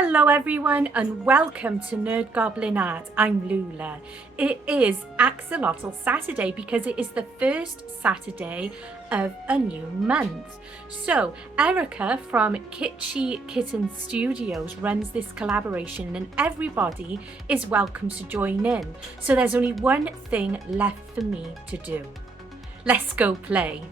Hello everyone and welcome to NERDGOBLINart. I'm Lula. It is Axolotl Saturday because it is the first Saturday of a new month. So Erica from Kitschy Kitten Studios runs this collaboration and everybody is welcome to join in. So there's only one thing left for me to do. Let's go play.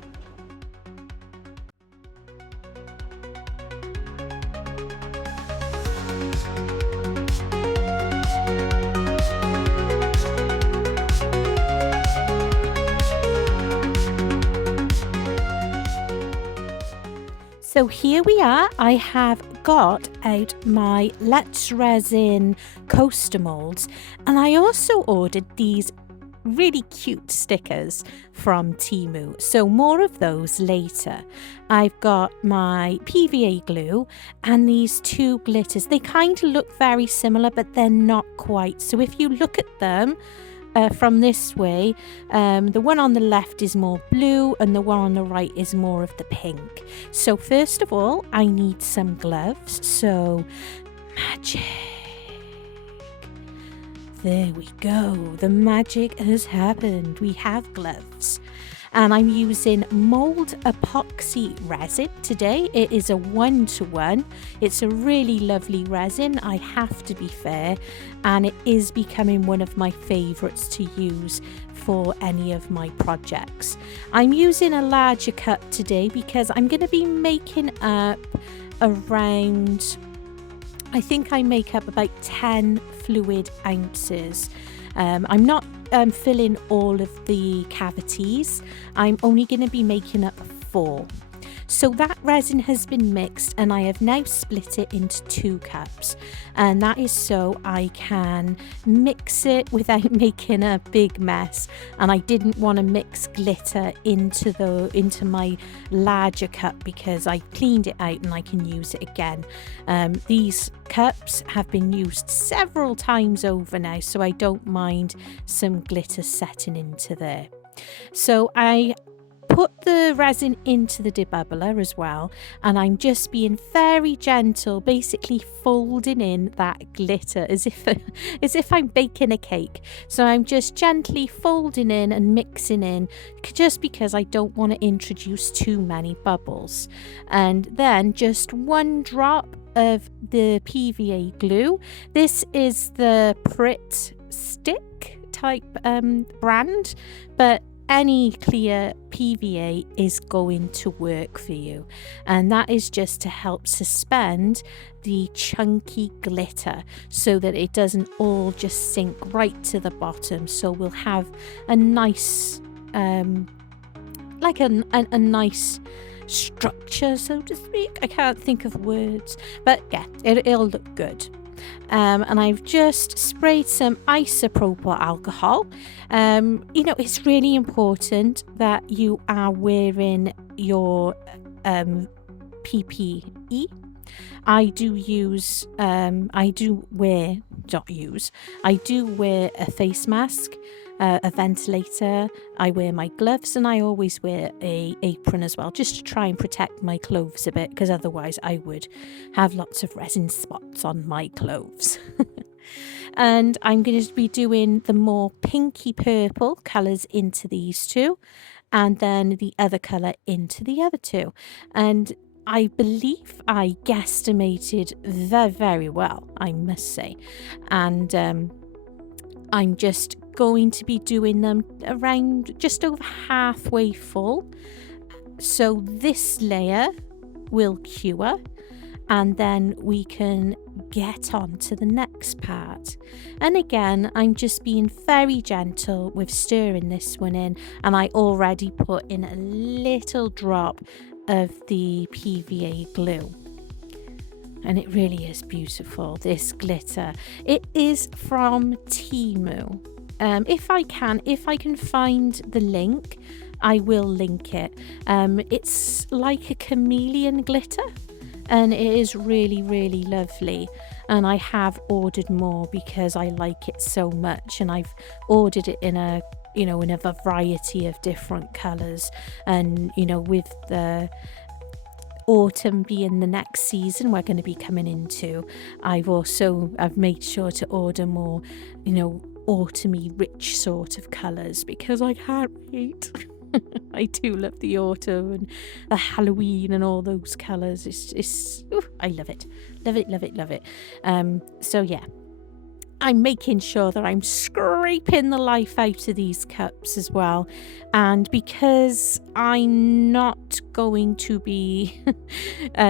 So here we are. I have got out my Let's Resin coaster molds, and I also ordered these really cute stickers from Temu, so more of those later. I've got my PVA glue and these two glitters. They kind of look very similar, but they're not quite. So if you look at them from this way, the one on the left is more blue and the one on the right is more of the pink. So first of all, I need some gloves. So magic. There we go. The magic has happened. We have gloves. And I'm using Mould epoxy resin today. It is a 1-to-1. It's a really lovely resin, I have to be fair, and it is becoming one of my favourites to use for any of my projects. I'm using a larger cup today because I'm going to be making up around, I think I make up about 10 fluid ounces. I'm not filling all of the cavities. I'm only going to be making up 4. So that resin has been mixed and I have now split it into 2 cups, and that is so I can mix it without making a big mess. And I didn't want to mix glitter into my larger cup because I cleaned it out and I can use it again. These cups have been used several times over now, so I don't mind some glitter setting into there. So I put the resin into the debubbler as well, and I'm just being very gentle, basically folding in that glitter as if I'm baking a cake. So I'm just gently folding in and mixing in, just because I don't want to introduce too many bubbles. And then just 1 drop of the PVA glue. This is the Pritt stick type brand, but any clear PVA is going to work for you, and that is just to help suspend the chunky glitter so that it doesn't all just sink right to the bottom. So we'll have a nice like a nice structure, so to speak. I can't think of words, but yeah, it'll look good. And I've just sprayed some isopropyl alcohol. It's really important that you are wearing your PPE. I do wear a face mask, a ventilator, I wear my gloves, and I always wear an apron as well, just to try and protect my clothes a bit, because otherwise I would have lots of resin spots on my clothes. And I'm going to be doing the more pinky purple colours into these 2, and then the other colour into the other 2. And I believe I guesstimated very, very well, I must say. And I'm just going to be doing them around just over halfway full. So this layer will cure, and then we can get on to the next part. And again, I'm just being very gentle with stirring this one in, and I already put in a little drop of the PVA glue. And it really is beautiful, this glitter. It is from Temu. If I can find the link, I will link it. It's like a chameleon glitter, and it is really, really lovely. And I have ordered more because I like it so much, and I've ordered it in a variety of different colors. And with the autumn being the next season we're going to be coming into, I've made sure to order more, autumny rich sort of colours, because I can't wait. I do love the autumn and the Halloween and all those colours. I love it. Love it, love it, love it. So yeah, I'm making sure that I'm scraping the life out of these cups as well. And because I'm not going to be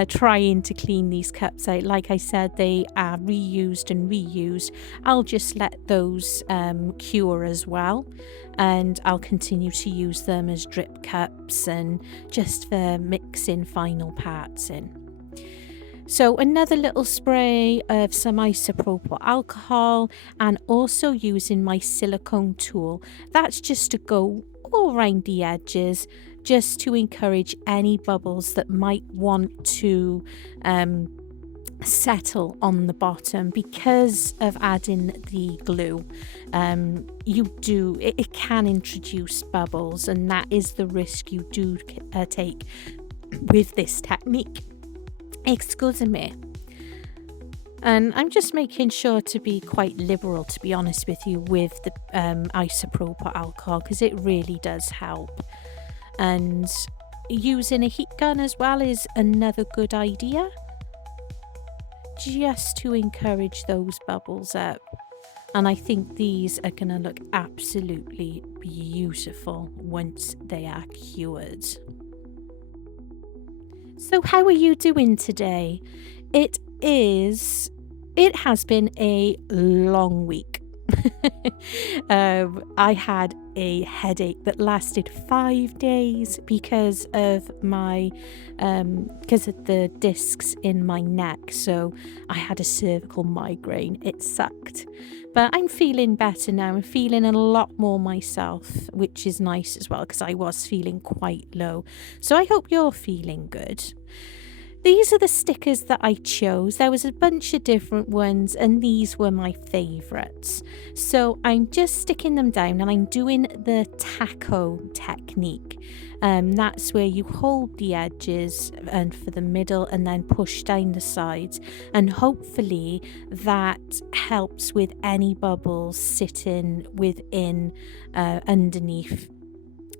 trying to clean these cups out, like I said, they are reused and reused. I'll just let those cure as well. And I'll continue to use them as drip cups and just for mixing final parts in. So another little spray of some isopropyl alcohol, and also using my silicone tool. That's just to go all around the edges, just to encourage any bubbles that might want to settle on the bottom. Because of adding the glue, it can introduce bubbles, and that is the risk you do take with this technique. Excuse me. And I'm just making sure to be quite liberal, to be honest with you, with the isopropyl alcohol, because it really does help. And using a heat gun as well is another good idea, just to encourage those bubbles up. And I think these are going to look absolutely beautiful once they are cured. So how are you doing today? It has been a long week. I had a headache that lasted 5 days because of the discs in my neck. So I had a cervical migraine. It sucked. But I'm feeling better now. I'm feeling a lot more myself, which is nice as well, because I was feeling quite low. So I hope you're feeling good. These are the stickers that I chose. There was a bunch of different ones, and these were my favourites. So I'm just sticking them down, and I'm doing the taco technique. That's where you hold the edges and for the middle, and then push down the sides, and hopefully that helps with any bubbles sitting within underneath,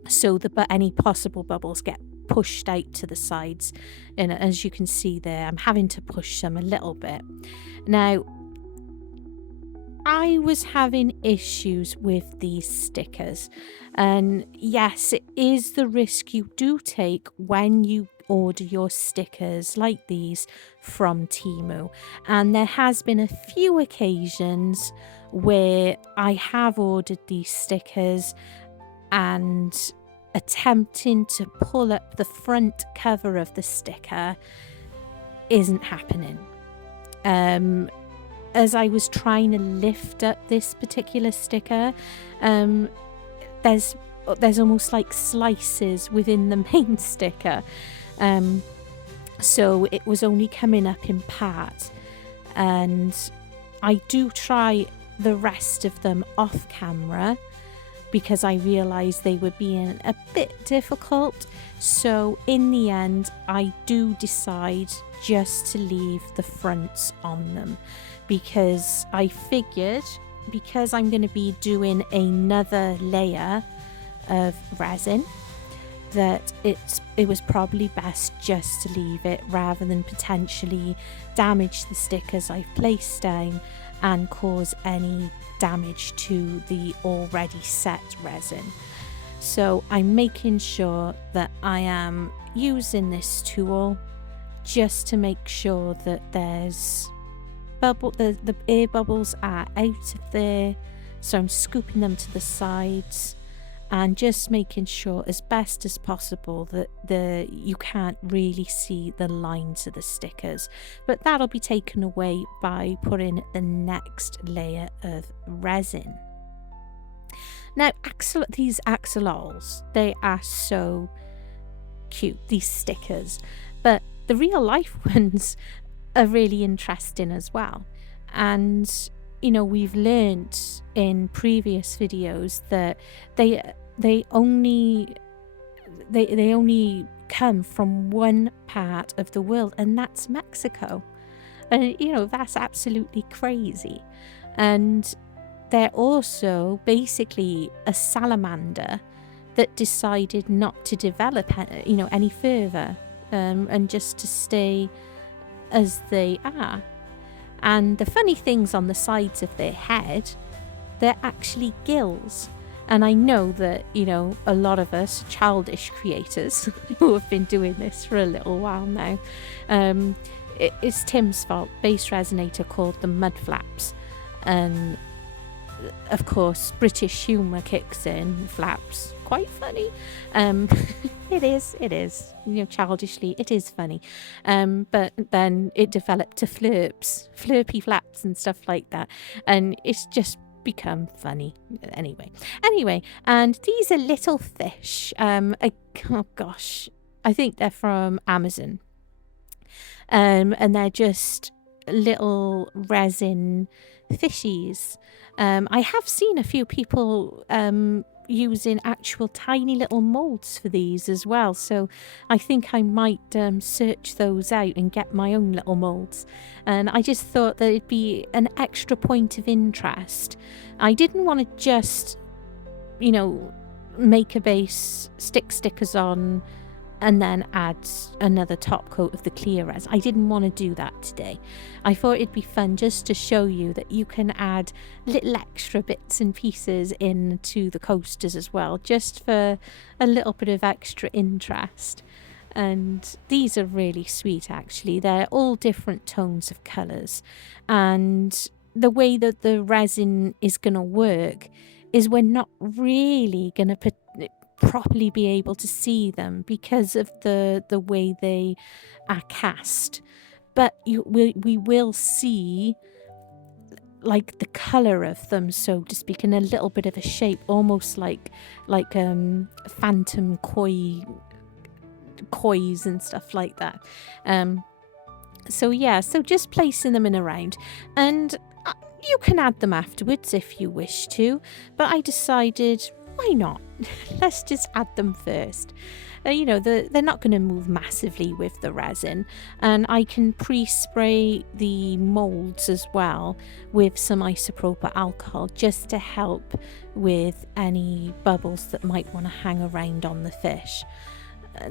so any possible bubbles get pushed out to the sides. And as you can see there, I'm having to push them a little bit. Now, I was having issues with these stickers, and yes, it is the risk you do take when you order your stickers like these from Temu. And there has been a few occasions where I have ordered these stickers and attempting to pull up the front cover of the sticker isn't happening. As I was trying to lift up this particular sticker, there's almost like slices within the main sticker, so it was only coming up in part. And I do try the rest of them off camera, because I realised they were being a bit difficult. So in the end, I do decide just to leave the fronts on them, because I figured, because I'm going to be doing another layer of resin, that it was probably best just to leave it, rather than potentially damage the stickers I've placed down and cause any damage to the already set resin. So I'm making sure that I am using this tool just to make sure that there's the air bubbles are out of there. So I'm scooping them to the sides and just making sure as best as possible that you can't really see the lines of the stickers, but that'll be taken away by putting the next layer of resin. Now, these axolotls, they are so cute, these stickers, but the real life ones are really interesting as well. And we've learned in previous videos that they only come from one part of the world, and that's Mexico. And that's absolutely crazy. And they're also basically a salamander that decided not to develop any further, and just to stay as they are. And the funny things on the sides of their head, they're actually gills. And I know that, a lot of us childish creators who have been doing this for a little while now, it's Tim's fault. Base Resonator called them mud flaps. And of course, British humour kicks in. Flaps, quite funny. It is. Childishly, it is funny. But then it developed to flirpy flaps and stuff like that. And it's just become funny anyway. And these are little fish. Oh gosh, I think they're from Amazon. And they're just little resin fishies. I have seen a few people using actual tiny little molds for these as well, so I think I might search those out and get my own little molds. And I just thought that it'd be an extra point of interest. I didn't want to just make a base, stick stickers on, and then add another top coat of the clear resin. I didn't want to do that today. I thought it'd be fun just to show you that you can add little extra bits and pieces into the coasters as well, just for a little bit of extra interest. And these are really sweet, actually. They're all different tones of colours. And the way that the resin is going to work is we're not really going to properly be able to see them because of the way they are cast, but we will see like the color of them, so to speak, in a little bit of a shape, almost like phantom kois and stuff like that. So just placing them in a round, and you can add them afterwards if you wish to, but I decided, why not? Let's just add them first. They're not going to move massively with the resin, and I can pre-spray the molds as well with some isopropyl alcohol just to help with any bubbles that might want to hang around on the fish.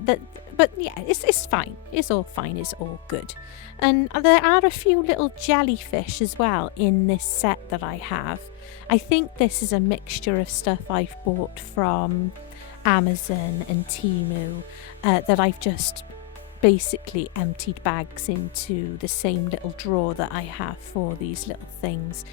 But yeah, it's fine. It's all fine. It's all good. And there are a few little jellyfish as well in this set that I have. I think this is a mixture of stuff I've bought from Amazon and Temu that I've just basically emptied bags into the same little drawer that I have for these little things.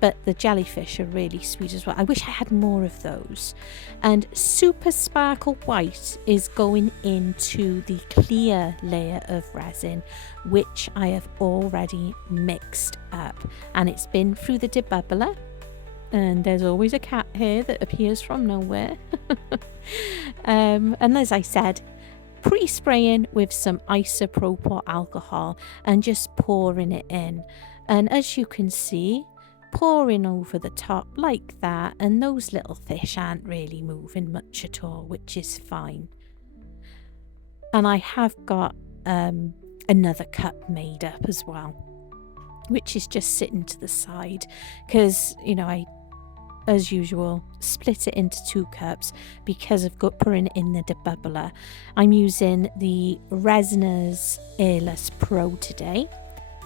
But the jellyfish are really sweet as well. I wish I had more of those. And Super Sparkle White is going into the clear layer of resin, which I have already mixed up. And it's been through the debubbler. And there's always a cat here that appears from nowhere. And as I said, pre-spraying with some isopropyl alcohol and just pouring it in. And as you can see, pouring over the top like that, and those little fish aren't really moving much at all, which is fine. And I have got another cup made up as well, which is just sitting to the side because, I, as usual, split it into 2 cups because I've got putting it in the debubbler. I'm using the Resiners Airless Pro today.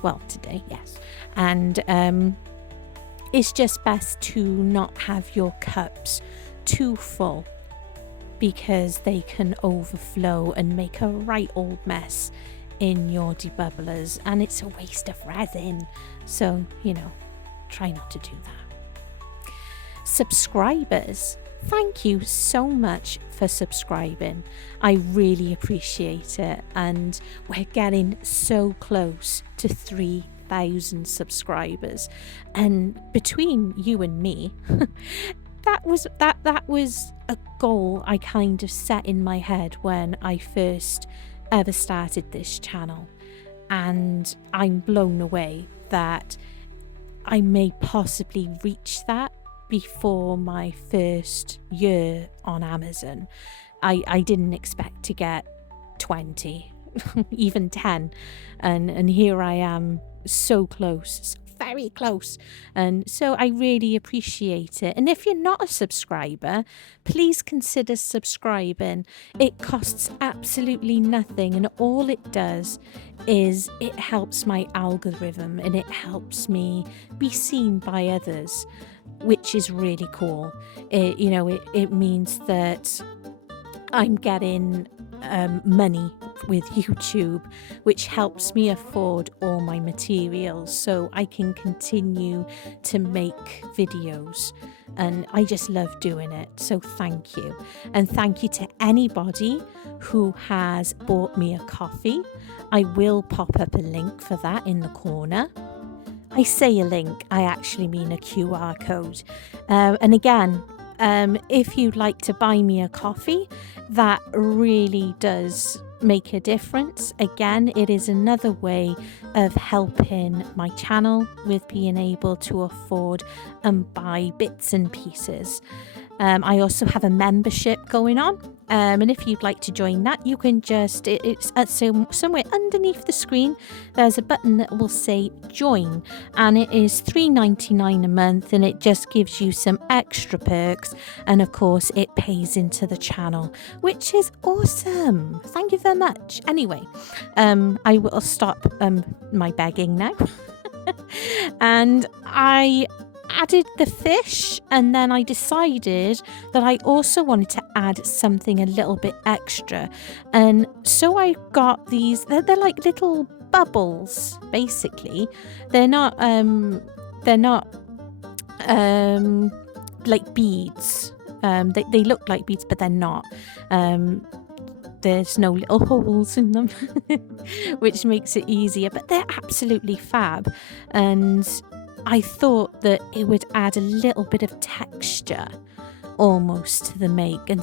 Well, today, yes. And it's just best to not have your cups too full because they can overflow and make a right old mess in your debubblers, and it's a waste of resin. So, try not to do that. Subscribers, thank you so much for subscribing. I really appreciate it, and we're getting so close to 3,000 subscribers. And between you and me, that was a goal I kind of set in my head when I first ever started this channel, and I'm blown away that I may possibly reach that before my first year on Amazon. I didn't expect to get 20, even 10. And here I am, so close, very close. And so I really appreciate it. And if you're not a subscriber, please consider subscribing. It costs absolutely nothing, and all it does is it helps my algorithm and it helps me be seen by others, which is really cool. It means that I'm getting money with YouTube, which helps me afford all my materials so I can continue to make videos. And I just love doing it. So thank you. And thank you to anybody who has bought me a coffee. I will pop up a link for that in the corner. I say a link, I actually mean a QR code. And again, if you'd like to buy me a coffee, that really does make a difference. Again, it is another way of helping my channel with being able to afford and buy bits and pieces. I also have a membership going on. And if you'd like to join that, you can just, it's somewhere underneath the screen, there's a button that will say join, and it is $3.99 a month, and it just gives you some extra perks, and of course it pays into the channel, which is awesome. Thank you very much. Anyway, I will stop my begging now. And I added the fish, and then I decided that I also wanted to add something a little bit extra, and so I got these. They're like little bubbles, basically. They're not like beads. They look like beads, but they're not. There's no little holes in them, which makes it easier, but they're absolutely fab. And I thought that it would add a little bit of texture almost to the make, and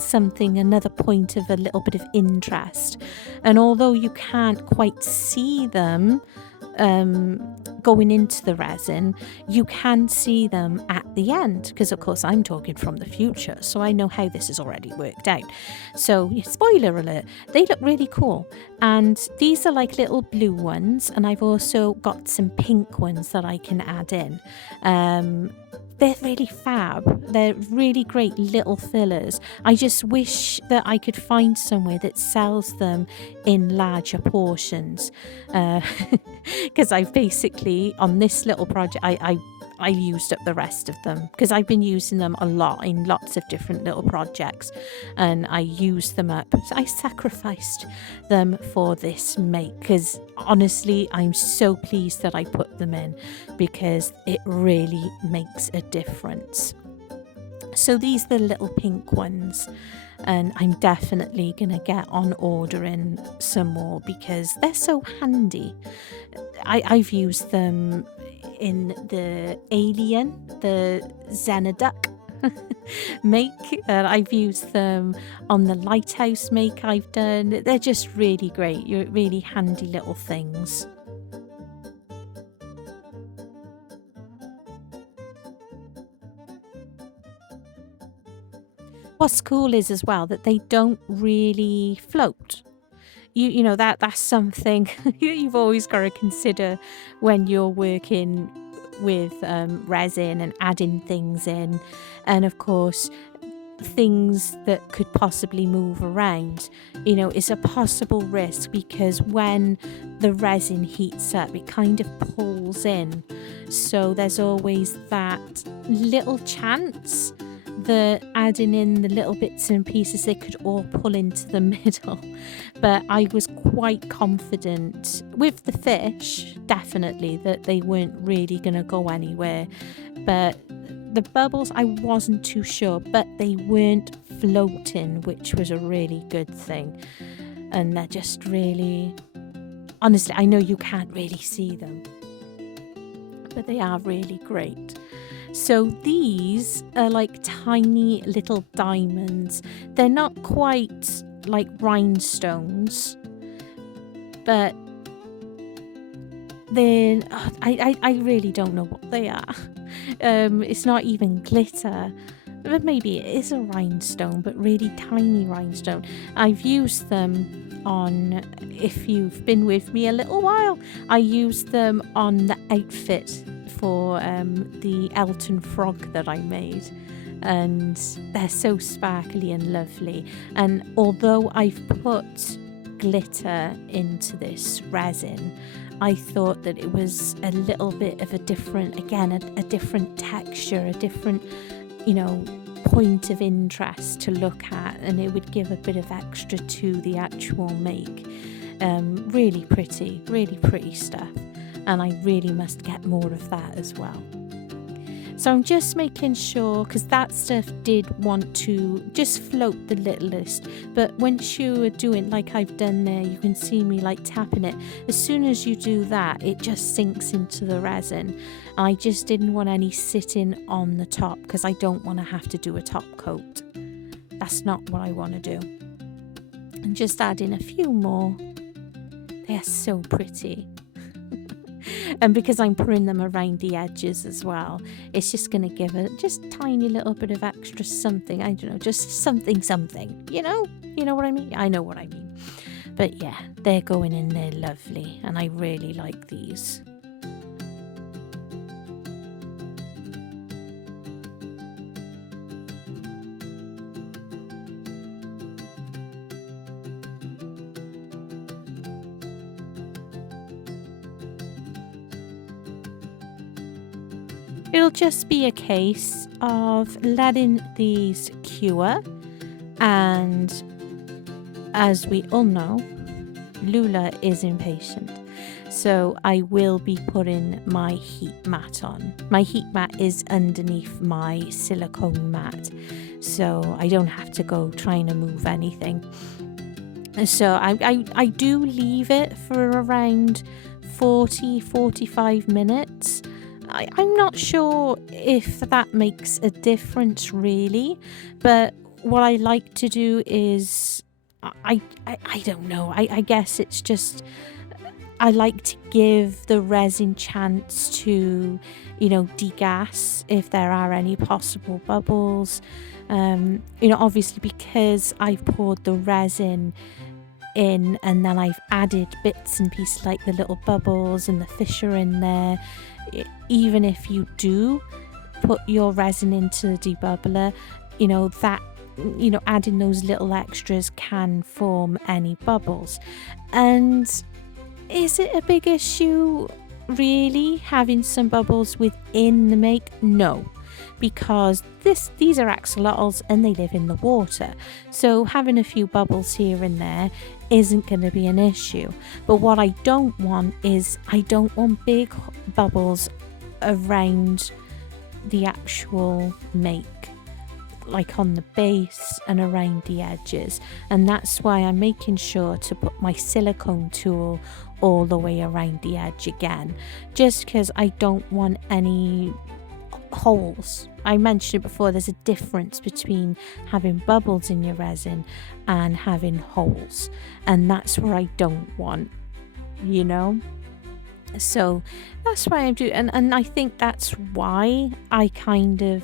another point of a little bit of interest. And although you can't quite see them going into the resin, you can see them at the end, because of course I'm talking from the future, so I know how this is already worked out. So spoiler alert, they look really cool. And these are like little blue ones, and I've also got some pink ones that I can add in. They're really fab. They're really great little fillers. I just wish that I could find somewhere that sells them in larger portions. Because I've basically, on this little project, I used up the rest of them, because I've been using them a lot in lots of different little projects, and I used them up. So I sacrificed them for this make, because honestly I'm so pleased that I put them in, because it really makes a difference. So these are the little pink ones, and I'm definitely gonna get on ordering some more because they're so handy. I've used them in the Alien, the Xenoduck make. I've used them on the Lighthouse make I've done. They're just really great. You're really handy little things. What's cool is as well that they don't really float. You know that's something you've always got to consider when you're working with resin and adding things in, and of course things that could possibly move around. It's a possible risk, because when the resin heats up it kind of pulls in, so there's always that little chance that adding in the little bits and pieces, they could all pull into the middle. But I was quite confident with the fish, definitely, that they weren't really going to go anywhere. But the bubbles, I wasn't too sure, but they weren't floating, which was a really good thing. And they're just really, honestly, I know you can't really see them, but they are really great. So these are like tiny little diamonds. They're not quite like rhinestones, but they're, I really don't know what they are. It's not even glitter, but maybe it is a rhinestone, but really tiny rhinestone. I've used them on, if you've been with me a little while, I used them on the outfit for the Elton frog that I made. And they're so sparkly and lovely. And although I've put glitter into this resin, I thought that it was a little bit of a different, again, a different texture, a different, point of interest to look at, and it would give a bit of extra to the actual make. Really pretty stuff, and I really must get more of that as well. So I'm just making sure, because that stuff did want to just float the littlest, but once you are doing like I've done there, you can see me like tapping it. As soon as you do that, it just sinks into the resin. I just didn't want any sitting on the top, because I don't want to have to do a top coat. That's not what I want to do. And just add in a few more. They are so pretty. And because I'm putting them around the edges as well, it's just going to give it just tiny little bit of extra something. I don't know, just something, you know what I mean? I know what I mean. But yeah, they're going in there lovely, and I really like these. It'll just be a case of letting these cure, and as we all know, Lula is impatient. So I will be putting my heat mat on. My heat mat is underneath my silicone mat, so I don't have to go trying to move anything. So I do leave it for around 40-45 minutes. I'm not sure if that makes a difference really, but what I like to do is, I don't know, I guess it's just, I like to give the resin chance to, degas if there are any possible bubbles. Obviously because I've poured the resin in and then I've added bits and pieces like the little bubbles and the fissure in there. Even if you do put your resin into the debubbler, adding those little extras can form any bubbles. And is it a big issue really having some bubbles within the make? No, because these are axolotls and they live in the water, so having a few bubbles here and there isn't going to be an issue. But what I don't want is, I don't want big bubbles around the actual make, like on the base and around the edges, and that's why I'm making sure to put my silicone tool all the way around the edge again, just because I don't want any holes. I mentioned it before, there's a difference between having bubbles in your resin and having holes, and that's where I don't want, so that's why I'm doing, and I think that's why I kind of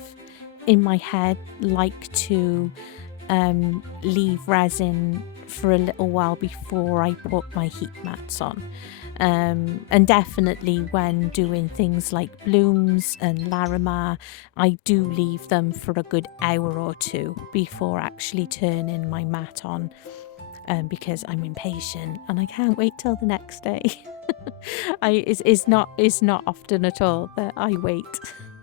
in my head like to leave resin for a little while before I put my heat mats on. And definitely when doing things like blooms and Larimar, I do leave them for a good hour or two before actually turning my mat on, because I'm impatient and I can't wait till the next day. It's not often at all that I wait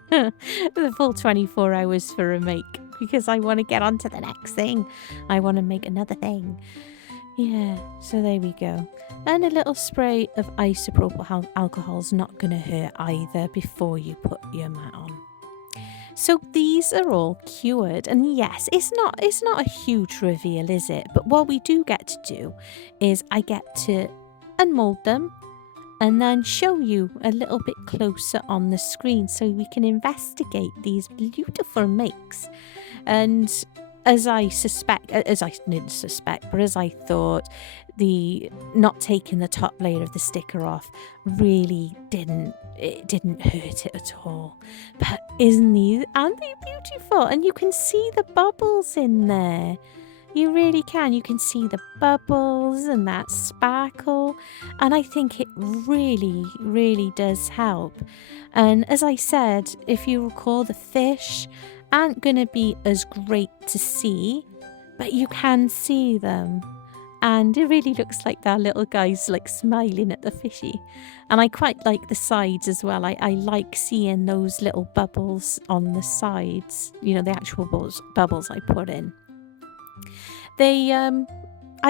the full 24 hours for a make, because I want to get on to the next thing. I want to make another thing. Yeah, so there we go. And a little spray of isopropyl alcohol's not going to hurt either before you put your mat on. So these are all cured, and yes, it's not a huge reveal, is it? But what we do get to do is I get to unmold them and then show you a little bit closer on the screen so we can investigate these beautiful makes. And as I thought, the not taking the top layer of the sticker off really didn't hurt it at all. But Isn't he? Aren't they beautiful? And you can see the bubbles in there. You really can. You can see the bubbles and that sparkle. And I think it really, really does help. And as I said, if you recall, the fish aren't going to be as great to see, but you can see them. And it really looks like that little guy's like smiling at the fishy. And I quite like the sides as well. I like seeing those little bubbles on the sides, you know, the actual bubbles I put in. They, I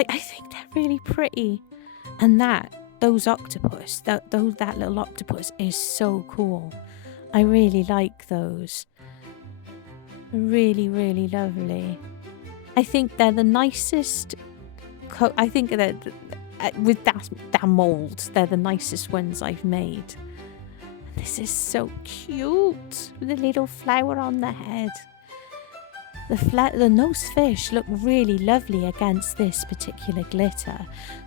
think they're really pretty. And those octopus, that little octopus is so cool. I really like those. Really, really lovely. I think they're the nicest. I think that with that mould, they're the nicest ones I've made. This is so cute with the little flower on the head. The nose fish look really lovely against this particular glitter.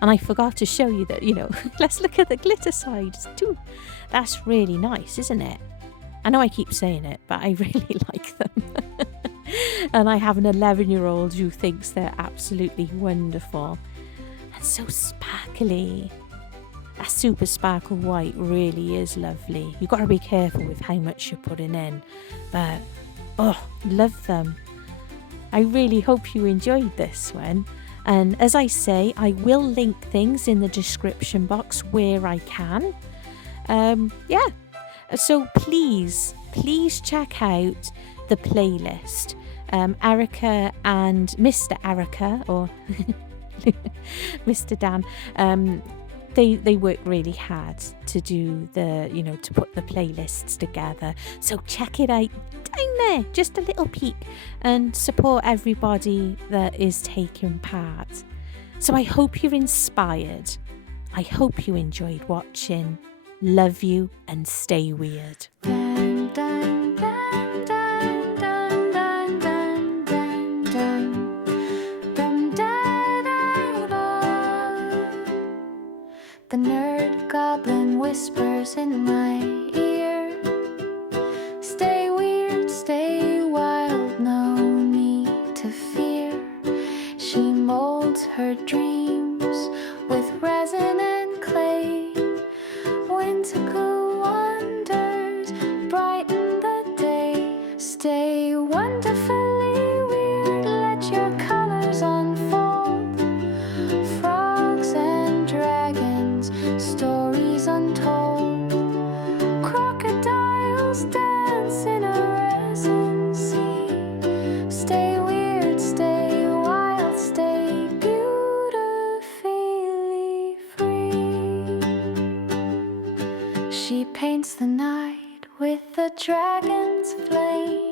And I forgot to show you that, you know, let's look at the glitter sides too. That's really nice, isn't it? I know I keep saying it, but I really like them. And I have an 11-year-old who thinks they're absolutely wonderful. And so sparkly. That super sparkle white really is lovely. You've got to be careful with how much you're putting in. But, oh, love them. I really hope you enjoyed this one. And as I say, I will link things in the description box where I can. Yeah. So please check out the playlist. Erica and Mr. Erica, or Mr. Dan, they work really hard to do to put the playlists together. So check it out down there, just a little peek, and support everybody that is taking part. So I hope you're inspired. I hope you enjoyed watching. Love you and stay weird. The nerd goblin whispers in my ear, stay weird, stay wild, no need to fear. She molds her dreams with resin and clay. Whimsical wonders brighten the day. Stay wonderfully weird, let your colors unfold. Frogs and dragons, stories untold. Crocodiles dance in a resin sea. Stay weird, stay wild, stay beautifully free. She paints the night with the dragon's flame.